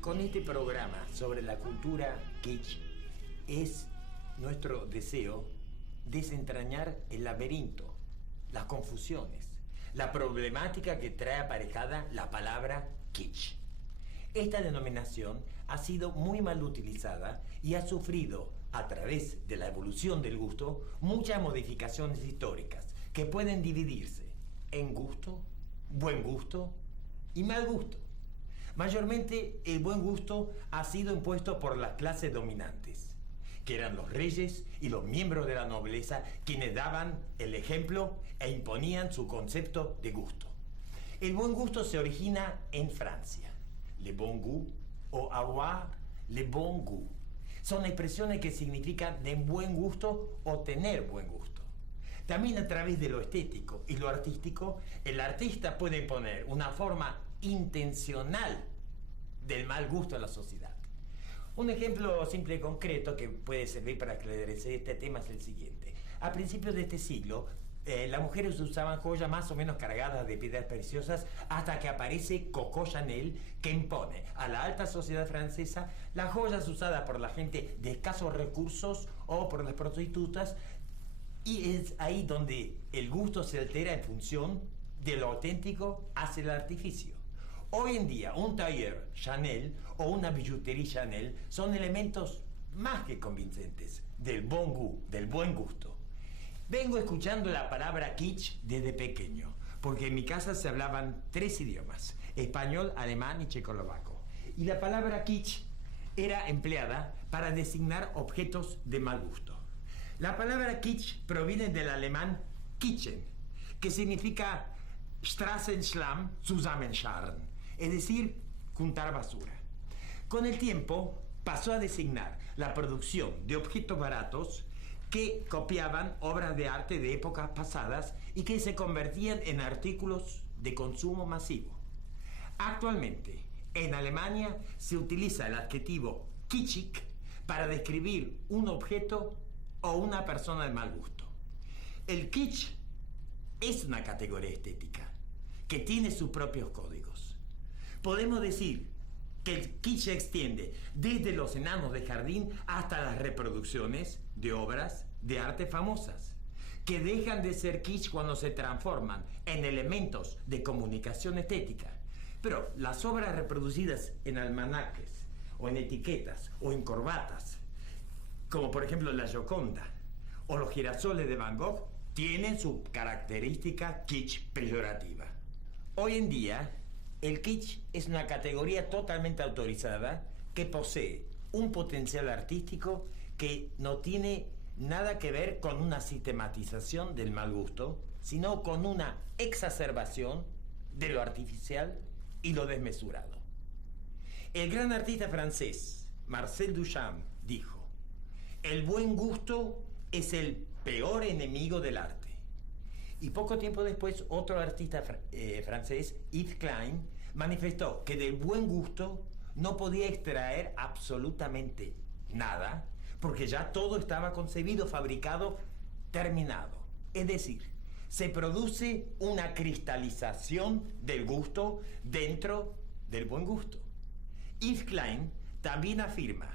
Con este programa sobre la cultura kitsch es nuestro deseo desentrañar el laberinto, las confusiones, la problemática que trae aparejada la palabra kitsch. Esta denominación ha sido muy mal utilizada y ha sufrido, a través de la evolución del gusto, muchas modificaciones históricas que pueden dividirse en gusto, buen gusto y mal gusto. Mayormente, el buen gusto ha sido impuesto por las clases dominantes, que eran los reyes y los miembros de la nobleza quienes daban el ejemplo e imponían su concepto de gusto. El buen gusto se origina en Francia. Le bon goût o avoir le bon goût son expresiones que significan de buen gusto o tener buen gusto. También a través de lo estético y lo artístico, el artista puede imponer una forma intencional del mal gusto en la sociedad. Un ejemplo simple y concreto que puede servir para esclarecer este tema es el siguiente. A principios de este siglo, las mujeres usaban joyas más o menos cargadas de piedras preciosas hasta que aparece Coco Chanel, que impone a la alta sociedad francesa las joyas usadas por la gente de escasos recursos o por las prostitutas, y es ahí donde el gusto se altera en función de lo auténtico hacia el artificio. Hoy en día, un taller Chanel o una billutería Chanel son elementos más que convincentes del bon goût, del buen gusto. Vengo escuchando la palabra kitsch desde pequeño, porque en mi casa se hablaban 3 idiomas: español, alemán y checoslovaco. Y la palabra kitsch era empleada para designar objetos de mal gusto. La palabra kitsch proviene del alemán kitchen, que significa Straßenschlamm zusammenscharren, es decir, juntar basura. Con el tiempo pasó a designar la producción de objetos baratos que copiaban obras de arte de épocas pasadas y que se convertían en artículos de consumo masivo. Actualmente, en Alemania se utiliza el adjetivo kitschig para describir un objeto o una persona de mal gusto. El kitsch es una categoría estética que tiene sus propios códigos. Podemos decir que el kitsch se extiende desde los enanos de jardín hasta las reproducciones de obras de arte famosas, que dejan de ser kitsch cuando se transforman en elementos de comunicación estética. Pero las obras reproducidas en almanaques, o en etiquetas, o en corbatas, como por ejemplo la Gioconda o los girasoles de Van Gogh, tienen su característica kitsch peyorativa. Hoy en día, el kitsch es una categoría totalmente autorizada que posee un potencial artístico que no tiene nada que ver con una sistematización del mal gusto, sino con una exacerbación de lo artificial y lo desmesurado. El gran artista francés Marcel Duchamp dijo: el buen gusto es el peor enemigo del arte. Y poco tiempo después, otro artista francés, Yves Klein, manifestó que del buen gusto no podía extraer absolutamente nada, porque ya todo estaba concebido, fabricado, terminado. Es decir, se produce una cristalización del gusto dentro del buen gusto. Yves Klein también afirma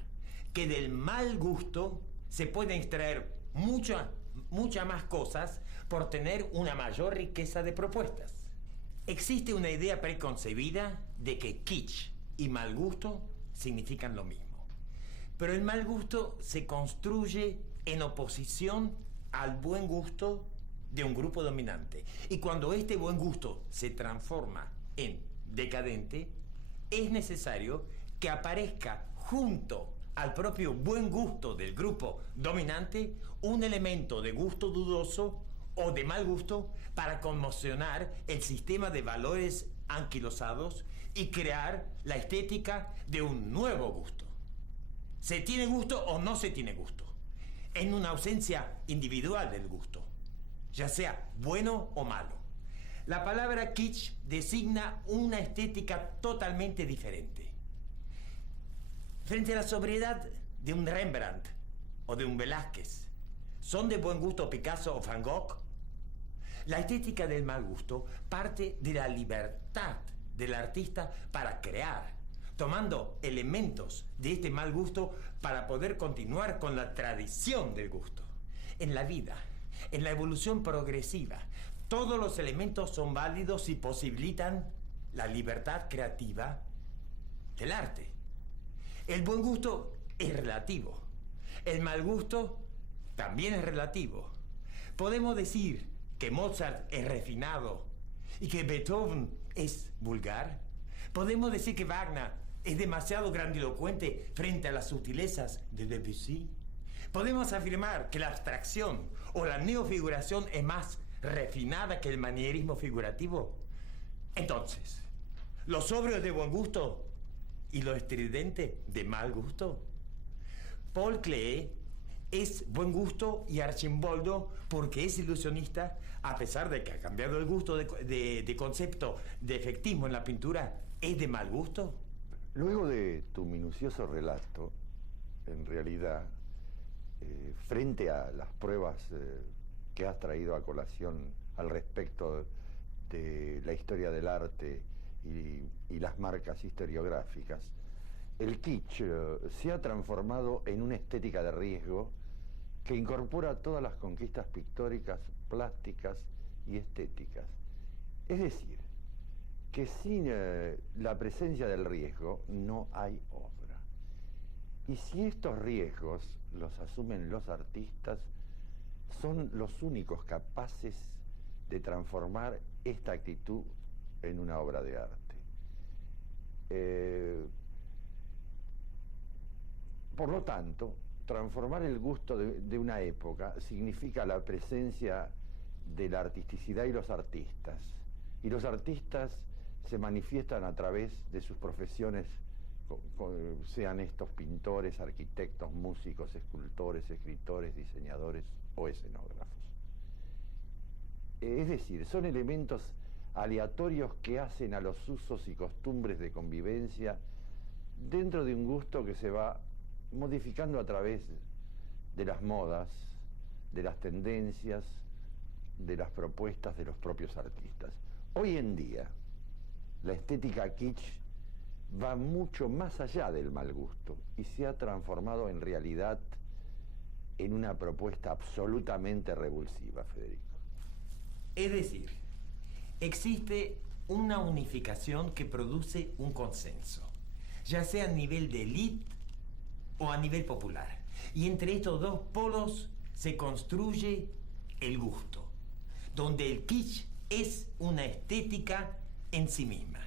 que del mal gusto se pueden extraer muchas más cosas por tener una mayor riqueza de propuestas. Existe una idea preconcebida de que kitsch y mal gusto significan lo mismo. Pero el mal gusto se construye en oposición al buen gusto de un grupo dominante. Y cuando este buen gusto se transforma en decadente, es necesario que aparezca junto al propio buen gusto del grupo dominante un elemento de gusto dudoso o de mal gusto para conmocionar el sistema de valores anquilosados y crear la estética de un nuevo gusto. ¿Se tiene gusto o no se tiene gusto? En una ausencia individual del gusto, ya sea bueno o malo. La palabra kitsch designa una estética totalmente diferente. Frente a la sobriedad de un Rembrandt o de un Velázquez, ¿son de buen gusto Picasso o Van Gogh? La estética del mal gusto parte de la libertad del artista para crear, tomando elementos de este mal gusto para poder continuar con la tradición del gusto. En la vida, en la evolución progresiva, todos los elementos son válidos y posibilitan la libertad creativa del arte. El buen gusto es relativo. El mal gusto también es relativo. Podemos decir que Mozart es refinado y que Beethoven es vulgar. Podemos decir que Wagner es demasiado grandilocuente frente a las sutilezas de Debussy. Podemos afirmar que la abstracción o la neofiguración es más refinada que el manierismo figurativo. Entonces, ¿lo sobrio es de buen gusto y lo estridente de mal gusto? Paul Klee es buen gusto y Archimboldo porque es ilusionista, a pesar de que ha cambiado el gusto de concepto de efectismo en la pintura, ¿es de mal gusto? Luego de tu minucioso relato, en realidad, frente a las pruebas que has traído a colación al respecto de la historia del arte y las marcas historiográficas, el kitsch se ha transformado en una estética de riesgo que incorpora todas las conquistas pictóricas, plásticas y estéticas. Es decir, que sin la presencia del riesgo no hay obra. Y si estos riesgos los asumen los artistas, son los únicos capaces de transformar esta actitud en una obra de arte. Por lo tanto, transformar el gusto de una época significa la presencia de la artisticidad y los artistas. Y los artistas se manifiestan a través de sus profesiones, sean estos pintores, arquitectos, músicos, escultores, escritores, diseñadores o escenógrafos. Es decir, son elementos aleatorios que hacen a los usos y costumbres de convivencia dentro de un gusto que se va modificando a través de las modas, de las tendencias, de las propuestas de los propios artistas. Hoy en día, la estética kitsch va mucho más allá del mal gusto y se ha transformado en realidad en una propuesta absolutamente revulsiva, Federico. Es decir, existe una unificación que produce un consenso, ya sea a nivel de élite o a nivel popular. Y entre estos dos polos se construye el gusto, donde el kitsch es una estética en sí misma.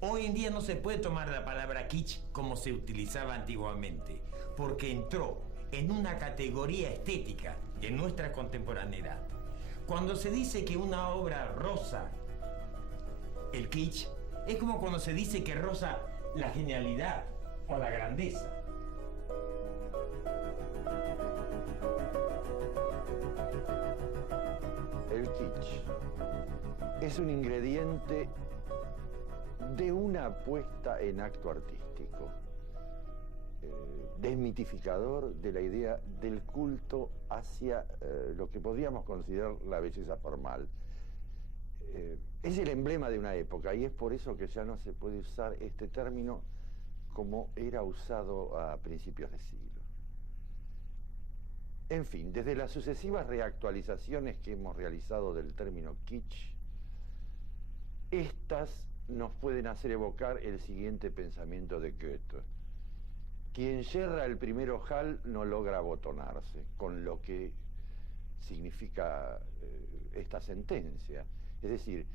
Hoy en día no se puede tomar la palabra kitsch como se utilizaba antiguamente, porque entró en una categoría estética de nuestra contemporaneidad. Cuando se dice que una obra roza el kitsch, es como cuando se dice que roza la genialidad o la grandeza. El kitsch es un ingrediente de una puesta en acto artístico. desmitificador de la idea del culto hacia lo que podríamos considerar la belleza formal. Es el emblema de una época y es por eso que ya no se puede usar este término como era usado a principios de siglo. En fin, desde las sucesivas reactualizaciones que hemos realizado del término kitsch, estas nos pueden hacer evocar el siguiente pensamiento de Goethe: quien yerra el primer ojal no logra abotonarse, con lo que significa esta sentencia. Es decir,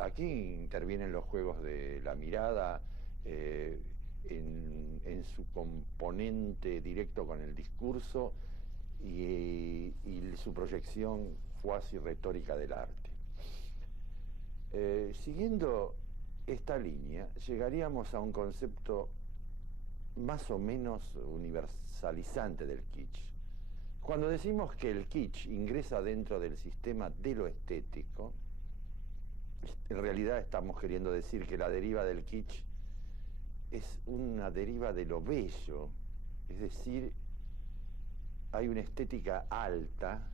aquí intervienen los juegos de la mirada en su componente directo con el discurso y su proyección cuasi retórica del arte. Siguiendo esta línea, llegaríamos a un concepto más o menos universalizante del kitsch. Cuando decimos que el kitsch ingresa dentro del sistema de lo estético, en realidad estamos queriendo decir que la deriva del kitsch es una deriva de lo bello, es decir, hay una estética alta,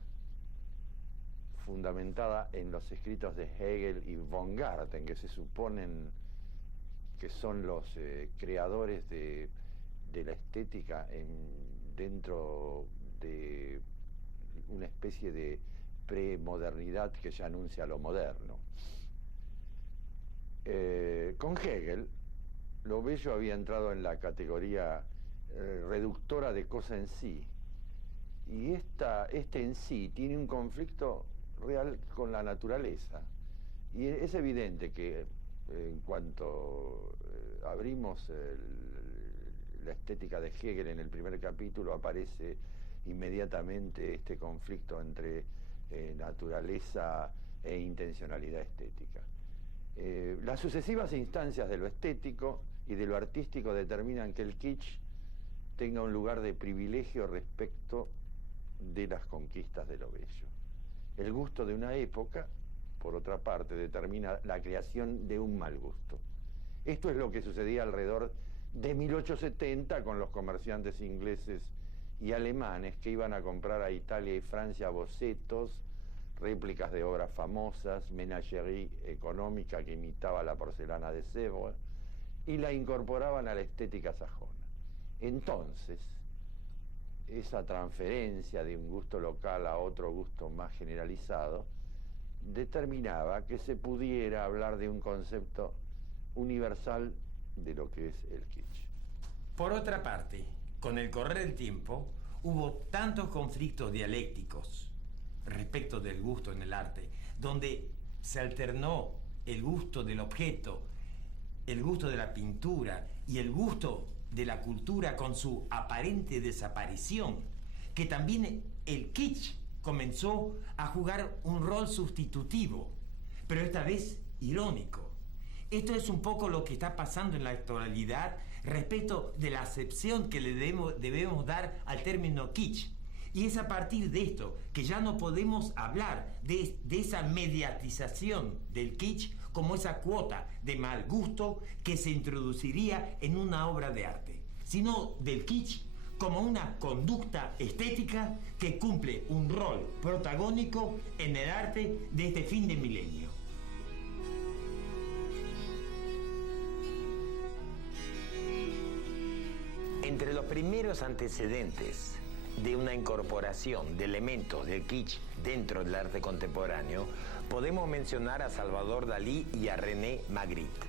fundamentada en los escritos de Hegel y von Garten, que se suponen que son los creadores de la estética dentro de una especie de premodernidad que ya anuncia lo moderno. Con Hegel, lo bello había entrado en la categoría reductora de cosa en sí, y este en sí tiene un conflicto real con la naturaleza, y es evidente que en cuanto abrimos la estética de Hegel en el primer capítulo, aparece inmediatamente este conflicto entre naturaleza e intencionalidad estética. Las sucesivas instancias de lo estético y de lo artístico determinan que el kitsch tenga un lugar de privilegio respecto de las conquistas de lo bello. El gusto de una época, por otra parte, determina la creación de un mal gusto. Esto es lo que sucedía alrededor de 1870 con los comerciantes ingleses y alemanes que iban a comprar a Italia y Francia bocetos, réplicas de obras famosas, menagerie económica que imitaba la porcelana de Sèvres, y la incorporaban a la estética sajona. Entonces, esa transferencia de un gusto local a otro gusto más generalizado determinaba que se pudiera hablar de un concepto universal de lo que es el kitsch. Por otra parte, con el correr del tiempo, hubo tantos conflictos dialécticos respecto del gusto en el arte, donde se alternó el gusto del objeto, el gusto de la pintura y el gusto de la cultura con su aparente desaparición, que también el kitsch comenzó a jugar un rol sustitutivo, pero esta vez irónico. Esto es un poco lo que está pasando en la actualidad respecto de la acepción que le debemos dar al término kitsch. Y es a partir de esto que ya no podemos hablar de esa mediatización del kitsch como esa cuota de mal gusto que se introduciría en una obra de arte, sino del kitsch como una conducta estética que cumple un rol protagónico en el arte de este fin de milenio. Entre los primeros antecedentes de una incorporación de elementos del kitsch dentro del arte contemporáneo, podemos mencionar a Salvador Dalí y a René Magritte.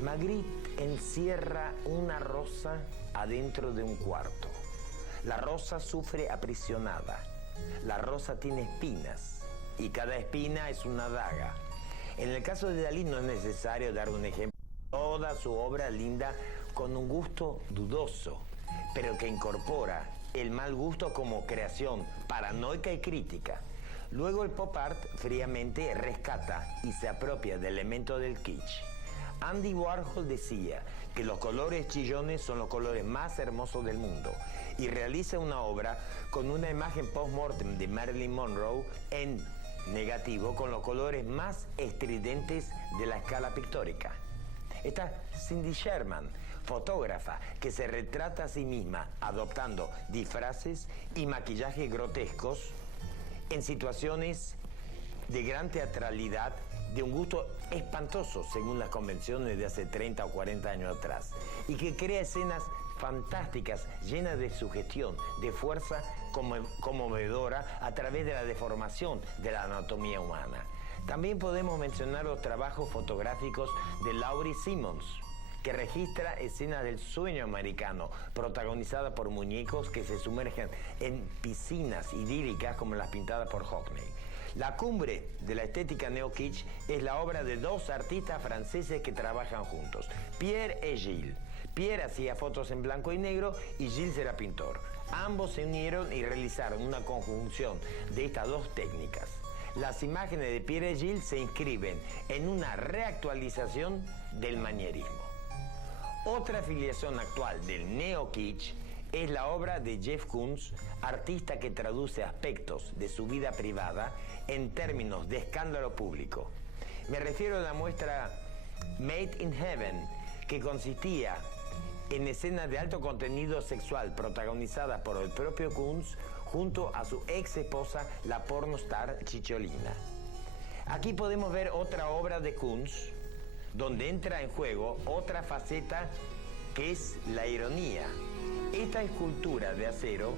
Magritte encierra una rosa adentro de un cuarto. La rosa sufre aprisionada. La rosa tiene espinas y cada espina es una daga. En el caso de Dalí no es necesario dar un ejemplo. Toda su obra linda con un gusto dudoso, pero que incorpora el mal gusto como creación paranoica y crítica. Luego el pop art fríamente rescata y se apropia de elementos del kitsch. Andy Warhol decía que los colores chillones son los colores más hermosos del mundo y realiza una obra con una imagen post-mortem de Marilyn Monroe en negativo con los colores más estridentes de la escala pictórica. Está Cindy Sherman fotógrafa que se retrata a sí misma adoptando disfraces y maquillajes grotescos en situaciones de gran teatralidad, de un gusto espantoso según las convenciones de hace 30 o 40 años atrás, y que crea escenas fantásticas, llenas de sugestión, de fuerza conmovedora a través de la deformación de la anatomía humana. También podemos mencionar los trabajos fotográficos de Laurie Simmons, que registra escenas del sueño americano, protagonizadas por muñecos que se sumergen en piscinas idílicas como las pintadas por Hockney. La cumbre de la estética neo-kitsch es la obra de dos artistas franceses que trabajan juntos, Pierre y Gilles. Pierre hacía fotos en blanco y negro y Gilles era pintor. Ambos se unieron y realizaron una conjunción de estas dos técnicas. Las imágenes de Pierre y Gilles se inscriben en una reactualización del manierismo. Otra afiliación actual del neo-kitsch es la obra de Jeff Koons, artista que traduce aspectos de su vida privada en términos de escándalo público. Me refiero a la muestra Made in Heaven, que consistía en escenas de alto contenido sexual protagonizadas por el propio Koons junto a su ex esposa, la pornostar Chicholina. Aquí podemos ver otra obra de Koons, donde entra en juego otra faceta que es la ironía. Esta escultura de acero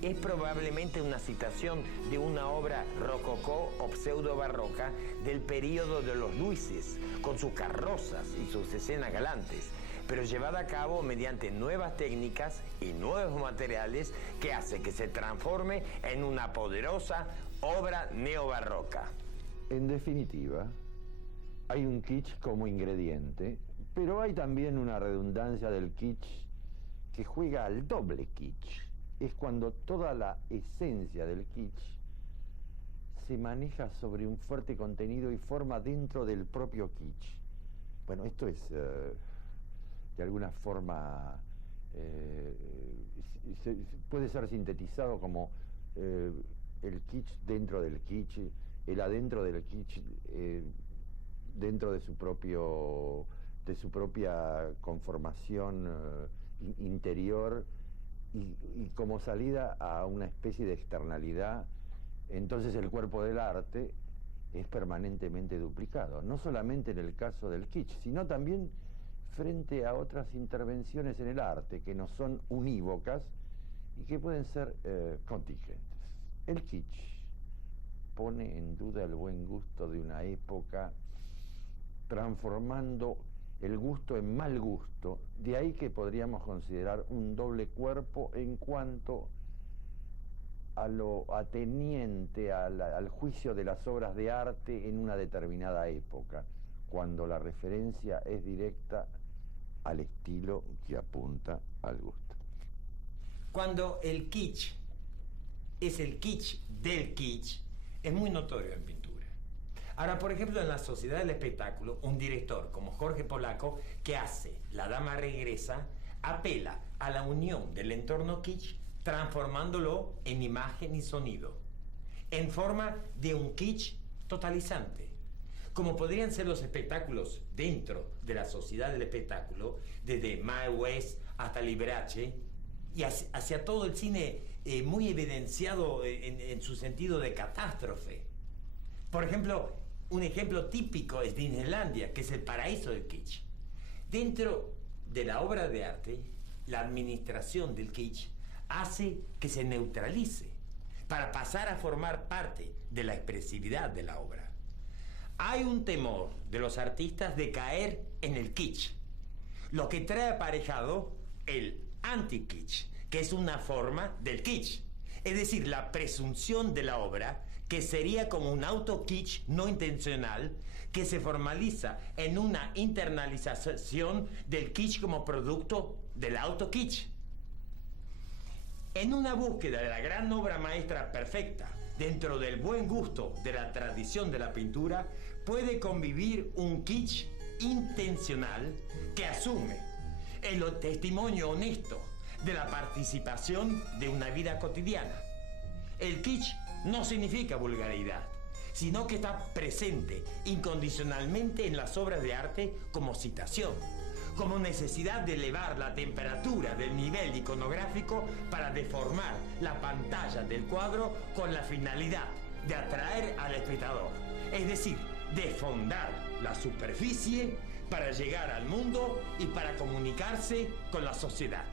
es probablemente una citación de una obra rococó o pseudo-barroca del período de los Luises, con sus carrozas y sus escenas galantes, pero llevada a cabo mediante nuevas técnicas y nuevos materiales que hace que se transforme en una poderosa obra neobarroca. En definitiva, hay un kitsch como ingrediente, pero hay también una redundancia del kitsch que juega al doble kitsch. Es cuando toda la esencia del kitsch se maneja sobre un fuerte contenido y forma dentro del propio kitsch. Bueno, esto es de alguna forma puede ser sintetizado como el kitsch dentro del kitsch, el adentro del kitsch dentro de su propia conformación interior y como salida a una especie de externalidad. Entonces el cuerpo del arte es permanentemente duplicado, no solamente en el caso del kitsch, sino también frente a otras intervenciones en el arte que no son unívocas y que pueden ser contingentes. El kitsch pone en duda el buen gusto de una época, transformando el gusto en mal gusto, de ahí que podríamos considerar un doble cuerpo en cuanto a lo ateniente al juicio de las obras de arte en una determinada época, cuando la referencia es directa al estilo que apunta al gusto. Cuando el kitsch es el kitsch del kitsch, es muy notorio en pintura. Ahora, por ejemplo, en la Sociedad del Espectáculo, un director como Jorge Polaco, que hace La Dama Regresa, apela a la unión del entorno kitsch, transformándolo en imagen y sonido, en forma de un kitsch totalizante, como podrían ser los espectáculos dentro de la Sociedad del Espectáculo, desde Mae West hasta Liberace, y hacia todo el cine muy evidenciado en su sentido de catástrofe. Por ejemplo, un ejemplo típico es Disneylandia, que es el paraíso del kitsch. Dentro de la obra de arte, la administración del kitsch hace que se neutralice para pasar a formar parte de la expresividad de la obra. Hay un temor de los artistas de caer en el kitsch, lo que trae aparejado el anti-kitsch, que es una forma del kitsch, es decir, la presunción de la obra, que sería como un auto-kitsch no intencional, que se formaliza en una internalización del kitsch como producto del auto-kitsch. En una búsqueda de la gran obra maestra perfecta, dentro del buen gusto de la tradición de la pintura, puede convivir un kitsch intencional que asume el testimonio honesto de la participación de una vida cotidiana. El kitsch no significa vulgaridad, sino que está presente incondicionalmente en las obras de arte como citación, como necesidad de elevar la temperatura del nivel iconográfico para deformar la pantalla del cuadro con la finalidad de atraer al espectador, es decir, desfondar la superficie para llegar al mundo y para comunicarse con la sociedad.